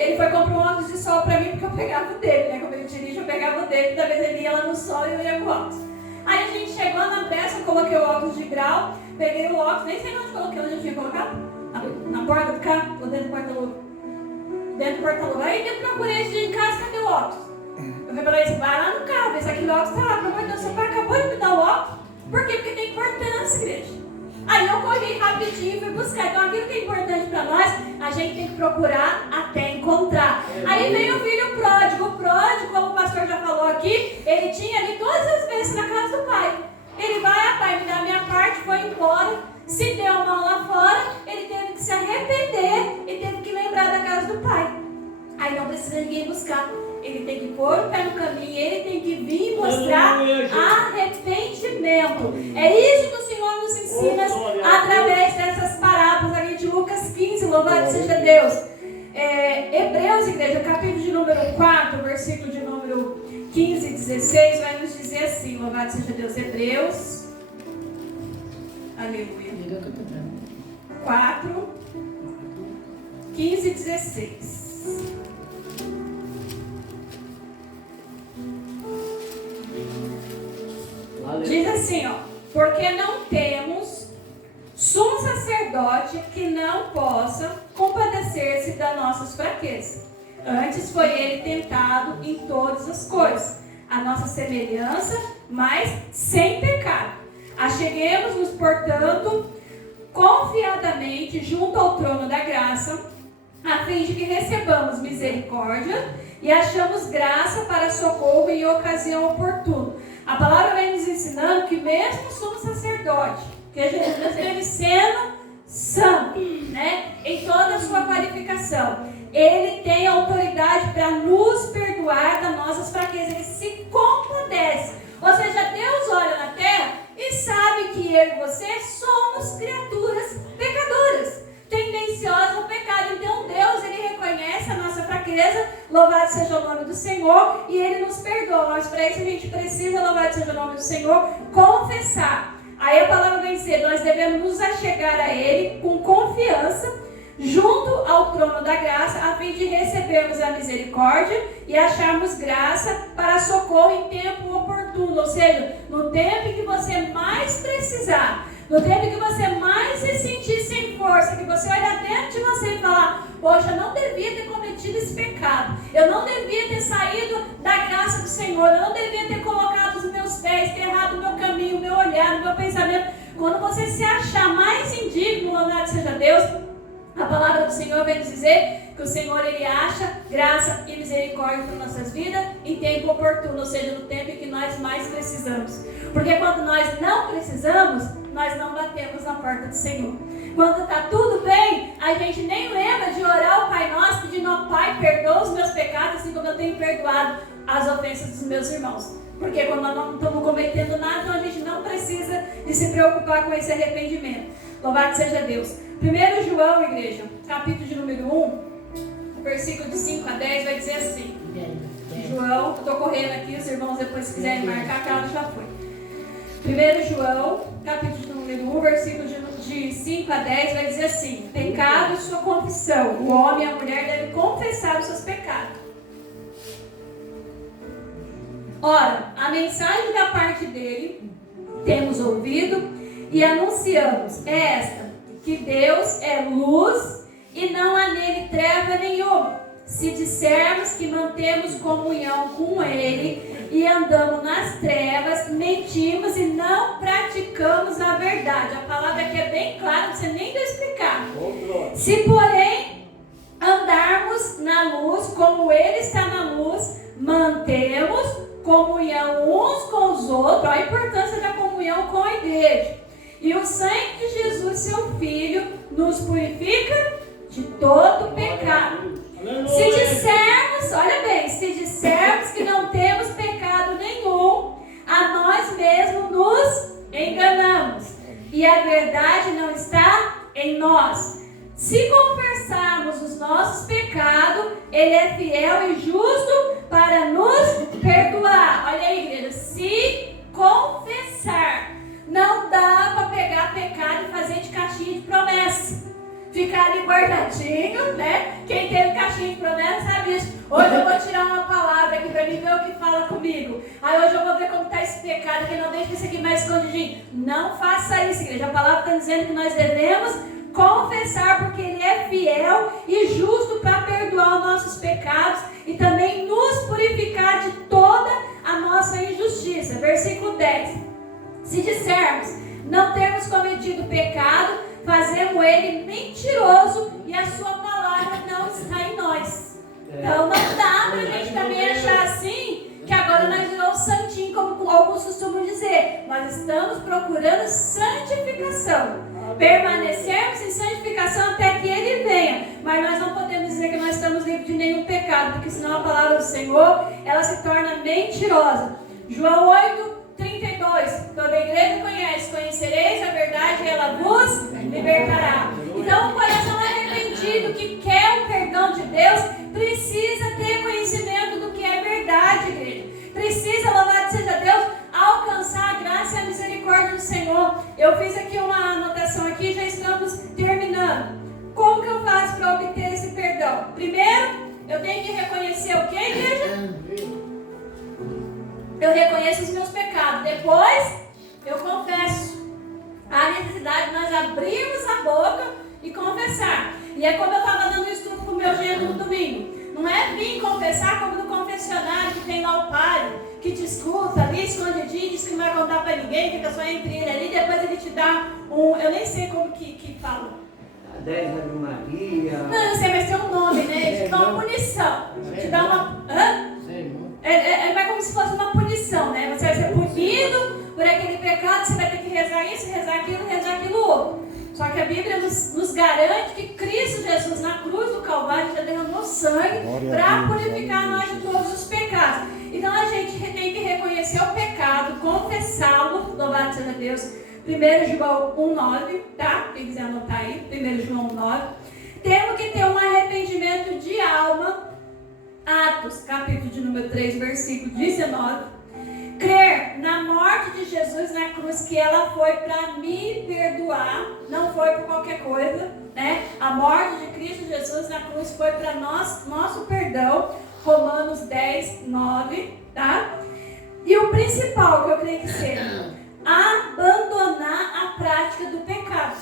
ele foi comprar um óculos de sol para mim, porque eu pegava o dele, né? Como ele dirige, eu pegava o dele, toda vez ele ia lá no sol e eu ia com o óculos. Aí a gente chegou na peça, eu coloquei o óculos de grau, peguei o óculos, nem sei onde coloquei, onde eu tinha colocado, na porta do carro, ou dentro do porta-luva. Dentro do porta-luva. Aí eu procurei esse dia em casa, cadê o óculos? Eu falei pra ele, vai lá no carro, vê se aquele óculos tá lá. Pelo amor de Deus, seu pai acabou de me dar o óculos. Por quê? Porque tem importância, igreja. Aí eu corri rapidinho e fui buscar. Então aquilo que é importante para nós, a gente tem que procurar até encontrar. Aí veio o filho pródigo. O pródigo, como o pastor já falou aqui, ele tinha ali todas as vezes na casa do pai. Ele vai, pai, me dá a minha parte, foi embora. Se deu mal lá fora, ele teve que se arrepender e teve que lembrar da casa do pai. Aí não precisa ninguém buscar. Ele tem que pôr o pé no caminho, ele tem que vir mostrar arrependimento. É isso que o Senhor nos ensina através dessas parábolas aqui de Lucas 15, louvado seja Deus. Hebreus, igreja, capítulo de número 4, versículo de número 15 e 16, vai nos dizer assim, louvado seja Deus. Hebreus, aleluia, 4, 15 e 16. Diz assim, ó, porque não temos sumo sacerdote que não possa compadecer-se das nossas fraquezas. Antes foi ele tentado em todas as coisas, a nossa semelhança, mas sem pecado. Acheguemos-nos, portanto, confiadamente junto ao trono da graça, a fim de que recebamos misericórdia e achamos graça para socorro em ocasião oportuna. A palavra vem nos ensinando que mesmo o sumo sacerdote, que Jesus deve sendo santo, né, em toda a sua qualificação, ele tem autoridade para nos perdoar das nossas fraquezas. Ele se compadece. Ou seja, Deus olha na terra e sabe que eu e você somos criaturas pecadoras, tendenciosas ao pecado. Então Deus, ele reconhece a nossa fraqueza, louvado seja o nome do Senhor, e ele nos perdoa. Mas para isso a gente precisa, louvado seja o nome do Senhor, confessar. Aí a palavra vem dizer, nós devemos nos achegar a ele com confiança, junto ao trono da graça, a fim de recebermos a misericórdia e acharmos graça para socorro em tempo oportuno. Ou seja, no tempo em que você mais precisar, no tempo em que você mais se sentir sem força, que você olhar dentro de você e falar, poxa, eu não devia ter cometido esse pecado, eu não devia ter saído da graça do Senhor, eu não devia ter colocado os meus pés, ter errado o meu caminho, o meu olhar, o meu pensamento. Quando você se achar mais indigno, louvado seja Deus, a palavra do Senhor vem nos dizer que o Senhor, ele acha graça e misericórdia para nossas vidas em tempo oportuno, ou seja, no tempo em que nós mais precisamos. Porque quando nós não precisamos, nós não batemos na porta do Senhor. Quando está tudo bem, a gente nem lembra de orar o Pai Nosso, pedindo, Pai, perdoa os meus pecados, assim como eu tenho perdoado as ofensas dos meus irmãos. Porque quando nós não estamos cometendo nada, então a gente não precisa de se preocupar com esse arrependimento. Louvado seja Deus. 1 João, igreja, capítulo de número 1, versículo de 5 a 10, vai dizer assim. João, eu estou correndo aqui, os irmãos depois se quiserem marcar, que ela já foi. 1 João, capítulo de número 1, versículo de 5 a 10, vai dizer assim. Pecado e sua confissão. O homem e a mulher devem confessar os seus pecados. Ora, a mensagem da parte dele temos ouvido e anunciamos é esta, que Deus é luz e não há nele treva nenhuma. Se dissermos que mantemos comunhão com ele e andamos nas trevas, mentimos e não praticamos a verdade. A palavra aqui é bem clara, não precisa nem explicar. Se porém andarmos na luz, como ele está na luz, mantemos comunhão uns com os outros. Olha a importância da comunhão com a igreja. E o sangue de Jesus, seu Filho, nos purifica de todo pecado. Se dissermos, olha bem, se dissermos que não temos pecado nenhum, a nós mesmos nos enganamos. E a verdade não está em nós. Se confessarmos os nossos pecados, ele é fiel e justo para nos perdoar. Olha aí, igreja, se confessar. Não dá para pegar pecado e fazer de caixinha de promessa. Ficar ali guardadinho, né? Quem teve caixinha de promessa comigo. Aí hoje eu vou ver como está esse pecado, que não deixa isso aqui mais escondidinho. Não faça isso, igreja. A palavra está dizendo que nós devemos confessar, porque Ele é fiel e justo para perdoar os nossos pecados e também nos purificar de toda a nossa injustiça. Versículo 10. Se dissermos não termos cometido pecado, fazemos Ele mentiroso e a sua palavra não está em nós. Então não dá para a gente também achar assim, que agora nós viramos santinho, como alguns costumam dizer. Nós estamos procurando santificação. Permanecermos em santificação até que Ele venha. Mas nós não podemos dizer que nós estamos livres de nenhum pecado, porque senão a palavra do Senhor, ela se torna mentirosa. João 8:32. Toda a igreja conhece, conhecereis a verdade e ela vos libertará. Então o coração arrependido que quer o perdão de Deus precisa ter conhecimento do que é verdade, igreja. Precisa, louvado seja Deus, alcançar a graça e a misericórdia do Senhor. Eu fiz aqui uma anotação aqui, já estamos terminando. Como que eu faço para obter esse perdão? Primeiro, eu tenho que reconhecer o que, igreja? Eu reconheço os meus pecados. Depois, eu confesso. Há necessidade de nós abrirmos a boca e confessar. E é como eu estava dando estudo para o meu genro no domingo. Não é vir confessar como no confessionário que tem lá o padre, que te escuta ali, escondidinho, diz que não vai contar para ninguém, fica só entre ele ali, depois ele te dá um... Eu nem sei como que fala. 10 Ave Maria. Não, eu sei, mas tem um nome, né? Ele te dá uma punição. Te dá uma... Hã? É mais como se fosse uma punição, né? Você vai ser punido por aquele pecado, você vai ter que rezar isso, rezar aquilo outro. Só que a Bíblia nos garante que Cristo Jesus na cruz do Calvário já derramou sangue para purificar nós de todos os pecados. Então a gente tem que reconhecer o pecado, confessá-lo, louvado seja Deus. 1 João 1,9, tá? Quem quiser anotar aí, 1 João 1,9. Temos que ter um arrependimento de alma. Atos, capítulo de número 3, versículo 19. Crer na morte de Jesus na cruz, que ela foi para me perdoar, não foi por qualquer coisa, né? A morte de Cristo Jesus na cruz foi para nosso perdão. Romanos 10, 9, tá? E o principal que eu creio que seja abandonar a prática do pecado.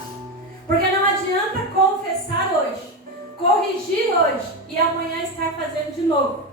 Porque não adianta confessar hoje, corrigir hoje e amanhã estar fazendo de novo.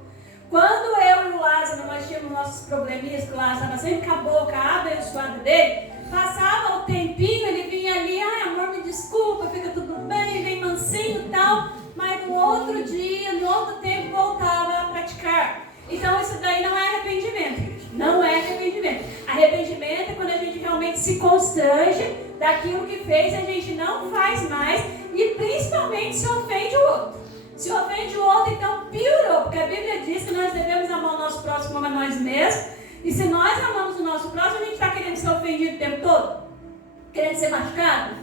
Quando eu e o Lázaro, nós tínhamos nossos probleminhas, que o Lázaro estava sempre com a boca abençoada dele, passava o tempinho, ele vinha ali, ai amor, me desculpa, fica tudo bem, vem mansinho e tal, mas no outro dia, no outro tempo, voltava a praticar. Então isso daí não é arrependimento, gente. Não é arrependimento. Arrependimento é quando a gente realmente se constrange daquilo que fez, a gente não faz mais e principalmente se ofende o outro. Se ofende o outro, então piorou, porque a Bíblia diz que nós devemos amar o nosso próximo como a nós mesmos. E se nós amamos o nosso próximo, a gente está querendo ser ofendido o tempo todo? Querendo ser machucado?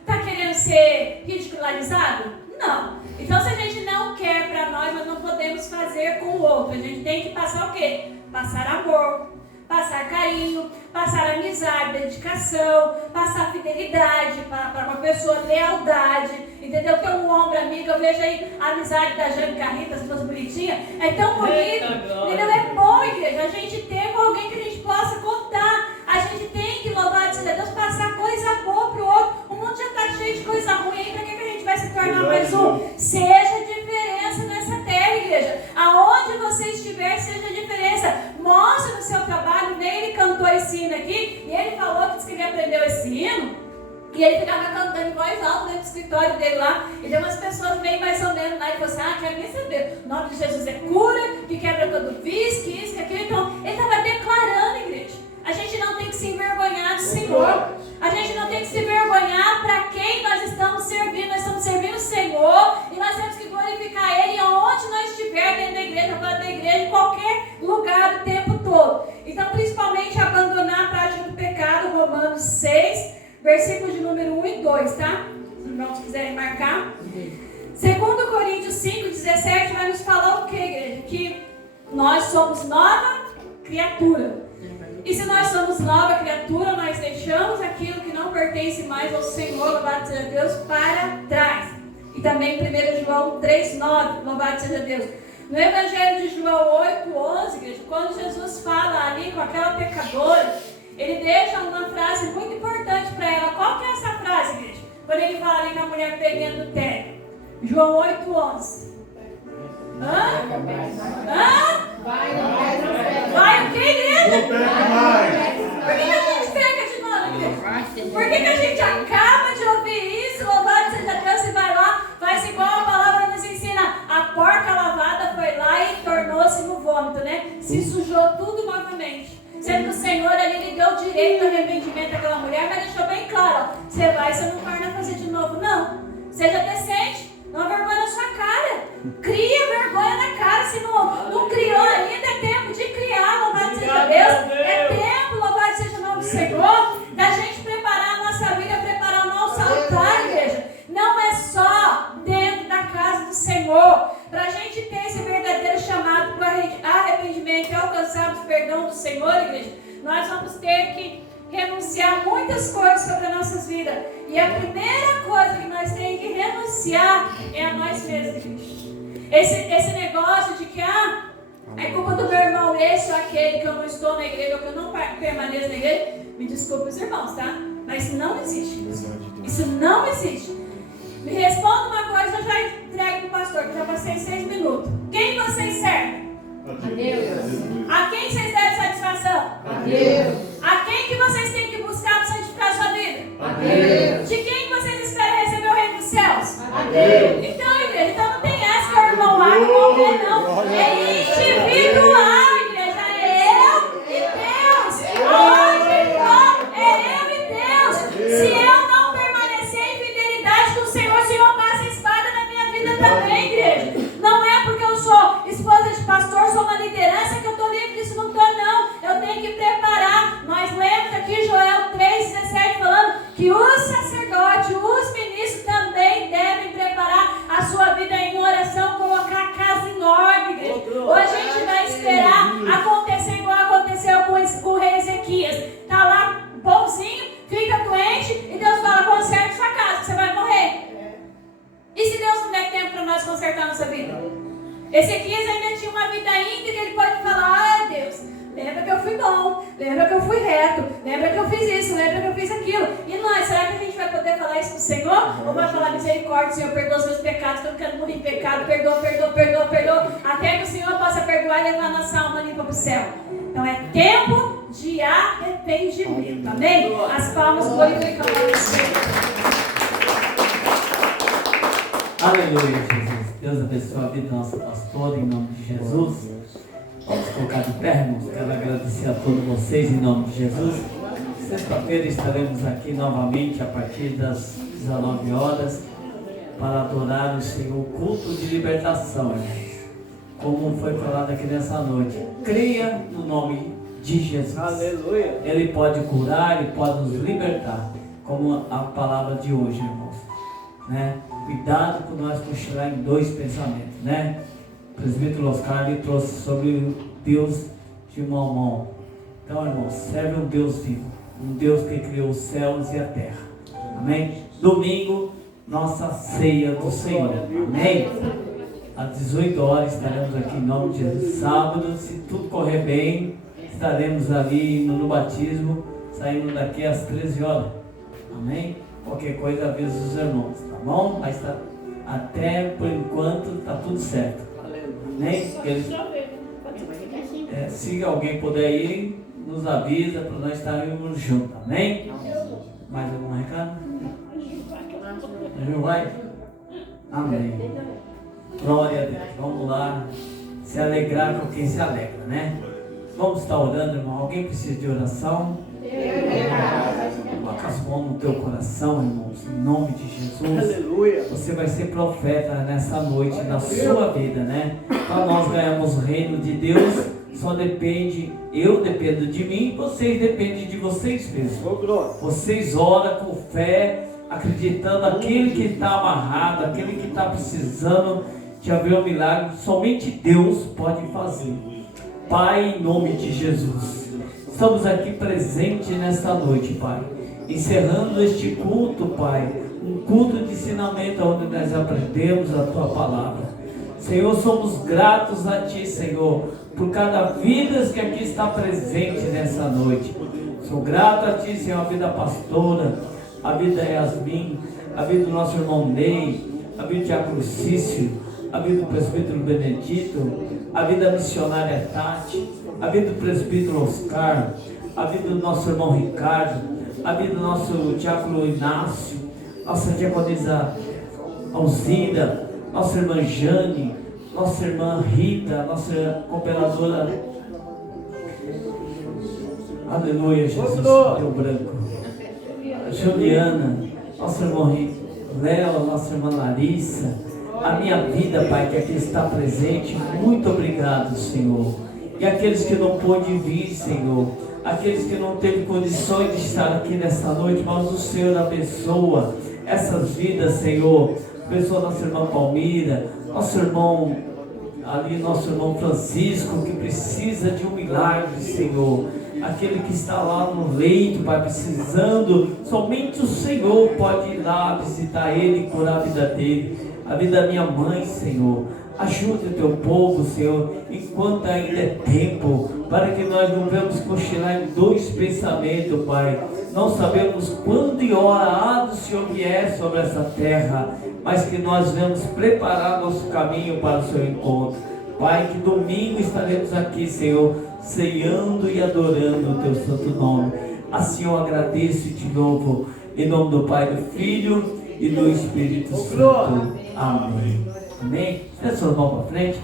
Está querendo ser ridicularizado? Não. Então se a gente não quer para nós não podemos fazer com o outro. A gente tem que passar o quê? Passar amor, passar carinho, passar amizade, dedicação, passar fidelidade para uma pessoa, lealdade, entendeu? Ter um ombro amigo, eu vejo aí a amizade da Jane Carrita, as duas bonitinhas, é tão bonito, entendeu? É bom, igreja, a gente ter com alguém que a gente possa contar, a gente tem que louvar a Deus, passar coisa boa pro outro, o mundo já está cheio de coisa ruim, aí para que a gente vai se tornar mais um? Seja diferença nessa terra, igreja, aonde você estiver, seja diferença, mostre no seu trabalho, nem ele cantou esse hino aqui, e ele falou que disse que ele aprendeu esse hino, e ele ficava cantando em voz alta dentro do escritório dele lá, e tem umas pessoas meio mais ou menos lá, e falou assim, quero nem saber, o nome de Jesus é cura, que quebra todo vício, que isso, que aquilo, então, ele estava declarando, igreja, a gente não tem que se envergonhar do Senhor, a gente não tem que se envergonhar para quem nós estamos servindo o Senhor, e nós temos que glorificar Ele onde nós estiver, dentro da igreja, fora da igreja, em qualquer lugar o tempo todo. Então, principalmente, abandonar a prática do pecado, Romanos 6, versículos de número 1 e 2, tá? Se os irmãos quiserem marcar. 2 Coríntios 5, 17 vai nos falar o que, igreja? Que nós somos nova criatura. E se nós somos nova criatura, nós deixamos aquilo que não pertence mais ao Senhor, louvado seja Deus, para trás. E também 1 João 3,9, louvado seja Deus. No Evangelho de João 8,11, igreja, quando Jesus fala ali com aquela pecadora, ele deixa uma frase muito importante para ela. Qual que é essa frase, igreja? Quando ele fala ali com a mulher pegando o teto. João 8:11. Vai o que, igreja? Por que a gente pega de novo, igreja? Por que a gente acaba de ouvir isso? Louvado seja Deus, e vai lá, faz igual a palavra nos ensina. A porca lavada foi lá e tornou-se no vômito, né? Se sujou tudo novamente. Sendo que o Senhor ali lhe deu direito ao arrependimento àquela mulher, mas deixou bem claro, ó, você não torna a fazer de novo, não. Seja decente, não há vergonha na sua cara. Cria vergonha na cara, se não criou ainda, é tempo de criar, louvado seja Deus. É tempo, louvado seja o nome do Senhor, da gente preparar a nossa vida, preparar o nosso altar, igreja. Não é só dentro da casa do Senhor. Para a gente ter esse verdadeiro chamado para arrependimento e alcançarmos o perdão do Senhor, igreja, nós vamos ter que renunciar a muitas coisas sobre as nossas vidas. E a primeira coisa que nós temos que renunciar é a nós mesmos, igreja. Esse negócio de que, é culpa do meu irmão esse ou aquele, que eu não estou na igreja ou que eu não permaneço na igreja. Me desculpe os irmãos, tá? Mas isso não existe. Isso não existe. Me responda uma coisa, eu já entrego para o pastor, que já passei 6 minutos. Quem vocês servem? A Deus. A quem vocês devem satisfação? A Deus. A quem que vocês têm que buscar para santificar a sua vida? A Deus. De quem que vocês esperam receber o reino dos céus? A Deus. Então, igreja, então não tem essa que é o irmão lá que vão ver, não. É individual, igreja. É eu e Deus. Aonde for, é eu e Deus. Se eu não permanecer em fidelidade com o Senhor passa a espada na minha vida também, igreja. Não é porque eu sou esposa de pastor, sou uma liderança que eu estou livre disso, não estou, não. Eu tenho que preparar. Nós lemos aqui Joel 3,17 falando que os sacerdotes, os ministros também devem preparar a sua vida em oração, colocar a casa em ordem, igreja. Hoje a gente vai esperar acontecer igual aconteceu com o rei Ezequias. Está lá bonzinho, fica doente e Deus fala, conserte sua casa, que você vai morrer. E se Deus não der tempo para nós consertar a nossa vida? Ezequias ainda tinha uma vida íntegra, ele pode falar, Deus, lembra que eu fui bom, lembra que eu fui reto, lembra que eu fiz isso, lembra que eu fiz aquilo. E nós, será que a gente vai poder falar isso pro Senhor? Ou vai falar misericórdia, Senhor, perdoa os meus pecados, que eu não quero morrer em pecado, perdoa, até que o Senhor possa perdoar e levar nossa alma limpa pro céu. Então é tempo de arrependimento, amém? As palmas glorificam ao Senhor. Aleluia, Jesus. Deus abençoe a vida do nosso pastor, em nome de Jesus. Vamos colocar de pé, irmãos. Quero agradecer a todos vocês, em nome de Jesus. Sexta-feira estaremos aqui novamente a partir das 19 horas para adorar o Senhor, culto de libertação, irmãos. Como foi falado aqui nessa noite. Creia no nome de Jesus. Aleluia. Ele pode curar, Ele pode nos libertar. Como a palavra de hoje, irmãos. Né? Cuidado com nós cochilar em 2 pensamentos, né? O presbítero Oscar ele trouxe sobre o Deus de mão. Então, irmãos, serve um Deus vivo, um Deus que criou os céus e a terra. Amém? Domingo, nossa ceia do Senhor. Amém? Às 18 horas estaremos aqui em nome de Jesus. Sábado, se tudo correr bem, estaremos ali no batismo, saindo daqui às 13 horas. Amém? Qualquer coisa avisa os irmãos, tá bom? Mas tá, até por enquanto está tudo certo. Amém? Se alguém puder ir, nos avisa para nós estarmos juntos. Amém? Mais algum recado? Não vai? Amém. Glória a Deus. Vamos lá se alegrar com quem se alegra, né? Vamos estar orando, irmão. Alguém precisa de oração? Coloca as mãos no teu coração, irmãos, em nome de Jesus. Aleluia. Você vai ser profeta nessa noite, na sua vida, né? Para nós ganharmos o reino de Deus, só depende, eu dependo de mim, vocês dependem de vocês mesmos. Vocês oram com fé, acreditando aquele que está amarrado, aquele que está precisando de haver um milagre, somente Deus pode fazer. Pai, em nome de Jesus, estamos aqui presentes nesta noite, Pai, encerrando este culto, Pai, um culto de ensinamento onde nós aprendemos a Tua palavra. Senhor, somos gratos a Ti, Senhor, por cada vida que aqui está presente nessa noite. Sou grato a Ti, Senhor, a vida da pastora, a vida da Yasmin, a vida do nosso irmão Ney, a vida do Diácono Cício, a vida do presbítero Benedito, a vida da missionária Tati, a vida do presbítero Oscar, a vida do nosso irmão Ricardo, a vida do nosso diácono Inácio, nossa diaconisa Alzira, nossa irmã Jane, nossa irmã Rita, nossa cooperadora. Aleluia, Jesus, deu branco. Juliana, nosso irmão Léo, nossa irmã Larissa, a minha vida, Pai, que aqui está presente, muito obrigado, Senhor. E aqueles que não pôde vir, Senhor, aqueles que não teve condições de estar aqui nessa noite, mas o Senhor abençoa essas vidas, Senhor. Abençoa nossa irmã Palmira, nosso irmão ali, nosso irmão Francisco, que precisa de um milagre, Senhor. Aquele que está lá no leito, Pai, precisando, somente o Senhor pode ir lá visitar ele e curar a vida dele, a vida da minha mãe, Senhor. Ajuda o teu povo, Senhor, enquanto ainda é tempo, para que nós não venhamos cochilar em dois pensamentos, Pai. Não sabemos quando e hora há do Senhor vier sobre essa terra, mas que nós venhamos preparar nosso caminho para o seu encontro. Pai, que domingo estaremos aqui, Senhor, ceando e adorando o teu santo nome. Assim eu agradeço e te louvo, em nome do Pai, do Filho e do Espírito Santo. Amém. Amém? Deixa suas mãos para frente.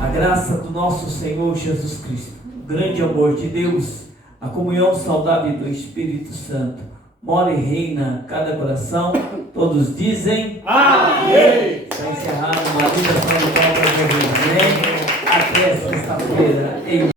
A graça do nosso Senhor Jesus Cristo, o grande amor de Deus, a comunhão saudável do Espírito Santo, mora e reina cada coração. Todos dizem amém. Para encerrar uma vida saludar para Jesus. Amém. Até sexta-feira.